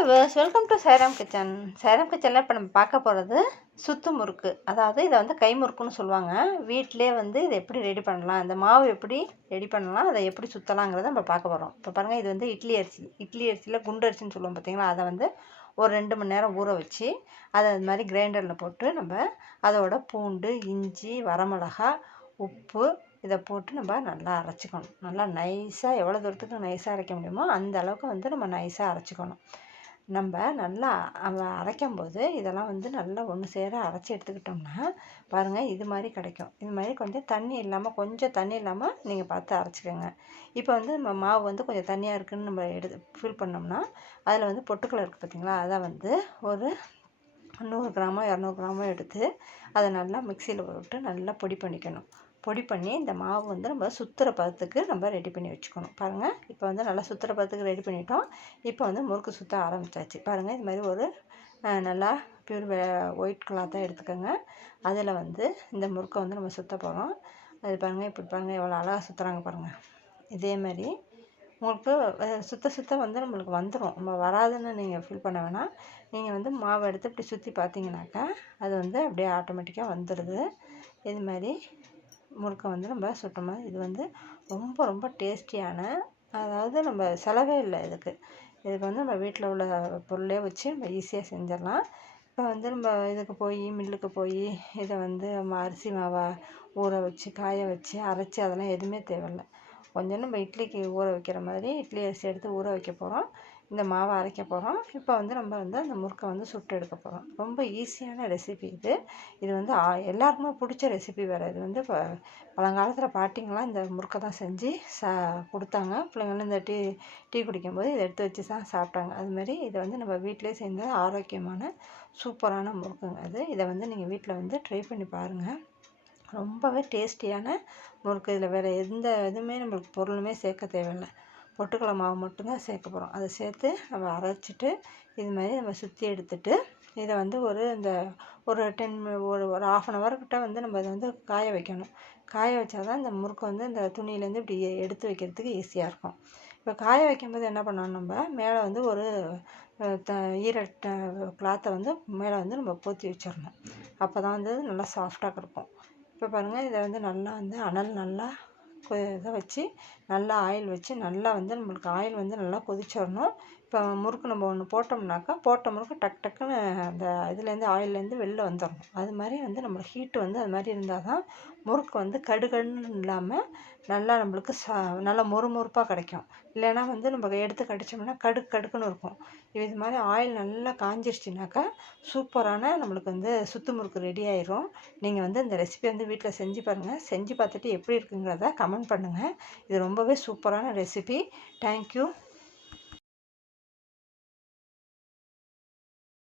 Viewers, welcome to Sairam kitchen. Sairam கிச்சனில் இப்போ நம்ம பார்க்க போகிறது சுத்து முறுக்கு. அதாவது இதை வந்து கை முறுக்குன்னு சொல்லுவாங்க. வீட்டிலே வந்து இதை எப்படி ரெடி பண்ணலாம், இந்த மாவு எப்படி ரெடி பண்ணலாம், அதை எப்படி சுற்றலாங்கிறத நம்ம பார்க்க போகிறோம். இப்போ பாருங்கள், இது வந்து இட்லி அரிசியில் குண்டு அரிசின்னு சொல்லுவோம் பார்த்தீங்களா, அதை வந்து ஒரு 2 மணி நேரம் ஊற வச்சு அதை அது மாதிரி கிரைண்டரில் போட்டு நம்ம அதோட பூண்டு, இஞ்சி, வரமிளகா, உப்பு இதை போட்டு நம்ம நல்லா அரைச்சிக்கணும். நல்லா நைஸாக, எவ்வளோ தூரத்துக்கு நைஸாக அரைக்க முடியுமோ அந்த அளவுக்கு வந்து நம்ம நைஸாக அரைச்சிக்கணும். நம்ம நல்லா அரைக்கும்போது இதெல்லாம் வந்து நல்லா ஒன்று சேர அரைச்சி எடுத்துக்கிட்டோம்னா பாருங்கள், இது மாதிரி கிடைக்கும். இது மாதிரி கொஞ்சம் தண்ணி இல்லாமல் நீங்கள் பார்த்து அரைச்சிக்கோங்க. இப்போ வந்து நம்ம மாவு வந்து கொஞ்சம் தண்ணியாக இருக்குதுன்னு நம்ம ஃபீல் பண்ணோம்னா அதில் வந்து பொட்டுக்கடலை இருக்குது பார்த்திங்களா, அதை வந்து ஒரு 100 கிராமோ 200 கிராமோ எடுத்து அதை நல்லா மிக்சியில் போட்டு நல்லா பொடி பண்ணிக்கணும். பொடி பண்ணி இந்த மாவு வந்து நம்ம சுற்றுற பதத்துக்கு நம்ம ரெடி பண்ணி வச்சுக்கணும். பாருங்கள், இப்போ வந்து நல்லா சுற்றுற பதத்துக்கு ரெடி பண்ணிட்டோம். இப்போ வந்து முறுக்கு சுற்ற ஆரம்பித்தாச்சு. பாருங்கள், இது மாதிரி ஒரு நல்லா பியூர் ஒயிட் கிளாத்தாக எடுத்துக்கோங்க. அதில் வந்து இந்த முறுக்கை வந்து நம்ம சுற்ற போகிறோம். அது பாருங்கள், இப்படி பாருங்கள் எவ்வளோ அழகாக சுற்றுறாங்க பாருங்கள். இதே மாதிரி உங்களுக்கு சுற்ற வந்து நம்மளுக்கு வந்துடும். நம்ம வராதுன்னு நீங்கள் ஃபீல் பண்ண வேணாம். நீங்கள் வந்து மாவை எடுத்து இப்படி சுற்றி பார்த்தீங்கன்னாக்கா அது வந்து அப்படியே ஆட்டோமேட்டிக்காக வந்துடுது. இது மாதிரி முறுக்கை வந்து நம்ம சுட்டோம்னா இது வந்து ரொம்ப ரொம்ப டேஸ்டியான, அதாவது நம்ம செலவே இல்லை இதுக்கு வந்து நம்ம வீட்டில் உள்ள பொருளே வச்சு நம்ம ஈஸியாக செஞ்சிடலாம். இப்போ வந்து நம்ம இதுக்கு போய் மில்லுக்கு போய் இதை வந்து அரிசி மாவை ஊற வச்சு காய வச்சு அரைச்சி அதெல்லாம் எதுவுமே தேவையில்லை. கொஞ்சம் நம்ம இட்லிக்கு ஊற வைக்கிற மாதிரி இட்லி அரிசி எடுத்து ஊற வைக்க போகிறோம். இந்த மாவை அரைக்க போகிறோம். இப்போ வந்து நம்ம வந்து அந்த முறுக்கை வந்து சுட்டு எடுக்க போகிறோம். ரொம்ப ஈஸியான ரெசிபி இது. இது வந்து எல்லாருக்குமே பிடிச்ச ரெசிபி வேறு. இது வந்து இப்போ பழங்காலத்தில் பாட்டிங்கெலாம் இந்த முறுக்கை தான் செஞ்சு கொடுத்தாங்க. பிள்ளைங்களும் இந்த டீ குடிக்கும்போது இதை எடுத்து வச்சு தான் சாப்பிட்டாங்க. அதுமாரி இதை வந்து நம்ம வீட்டிலே செஞ்ச ஆரோக்கியமான சூப்பரான முறுக்குங்க அது. இதை வந்து நீங்கள் வீட்டில் வந்து ட்ரை பண்ணி பாருங்கள். ரொம்பவே டேஸ்டியான முறுக்கு. இதில் வேறு எந்த இதுவுமே நம்மளுக்கு பொருளுமே சேர்க்க தேவையில்லை. பொட்டுக்கடலை மாவு மட்டும்தான் சேர்க்க போகிறோம். அதை சேர்த்து நம்ம அரைச்சிட்டு இது மாதிரி நம்ம சுற்றி எடுத்துட்டு இதை வந்து ஒரு 1/2 அன் ஹவர்கிட்ட வந்து நம்ம இதை வந்து காய வைக்கணும். காய வச்சா தான் இந்த முறுக்கு வந்து இந்த துணியிலேருந்து இப்படி எடுத்து வைக்கிறதுக்கு ஈஸியாக இருக்கும். இப்போ காய வைக்கும்போது என்ன பண்ணணும், நம்ம மேலே வந்து ஒரு கிளாத்தை வந்து மேலே வந்து நம்ம போற்றி வச்சிடணும். அப்போ தான் வந்து நல்லா சாஃப்டாக இருக்கும். இப்போ பாருங்கள், இதை வந்து நல்லா வந்து அனல் நல்லா இதை வச்சு நல்லா ஆயில் வச்சு நல்லா வந்து நம்மளுக்கு ஆயில் வந்து நல்லா கொதிச்சிடணும். இப்போ முறுக்கு நம்ம ஒன்று போட்டோம்னாக்கா போட்ட முறுக்கு டக்குன்னு அந்த இதுலேருந்து ஆயிலேருந்து வெளில வந்துடணும். அது மாதிரி வந்து நம்ம ஹீட்டு வந்து அது மாதிரி இருந்தால் தான் முறுக்கு வந்து கடுகடுன்னு இல்லாமல் நல்லா நம்மளுக்கு நல்லா மொறுமொறுப்பாக கிடைக்கும். இல்லைன்னா வந்து நம்ம எடுத்து கடித்தோம்னா கடுக்குன்னு இருக்கும். இது மாதிரி ஆயில் நல்லா காஞ்சிருச்சுனாக்கா சூப்பரான நம்மளுக்கு வந்து சுத்து முறுக்கு ரெடி ஆயிரும். நீங்கள் வந்து இந்த ரெசிபி வந்து வீட்டில் செஞ்சு பாருங்கள். செஞ்சு பார்த்துட்டு எப்படி இருக்குங்கிறத கமெண்ட் பண்ணுங்கள். இது ரொம்பவே சூப்பரான ரெசிபி. தேங்க்யூ.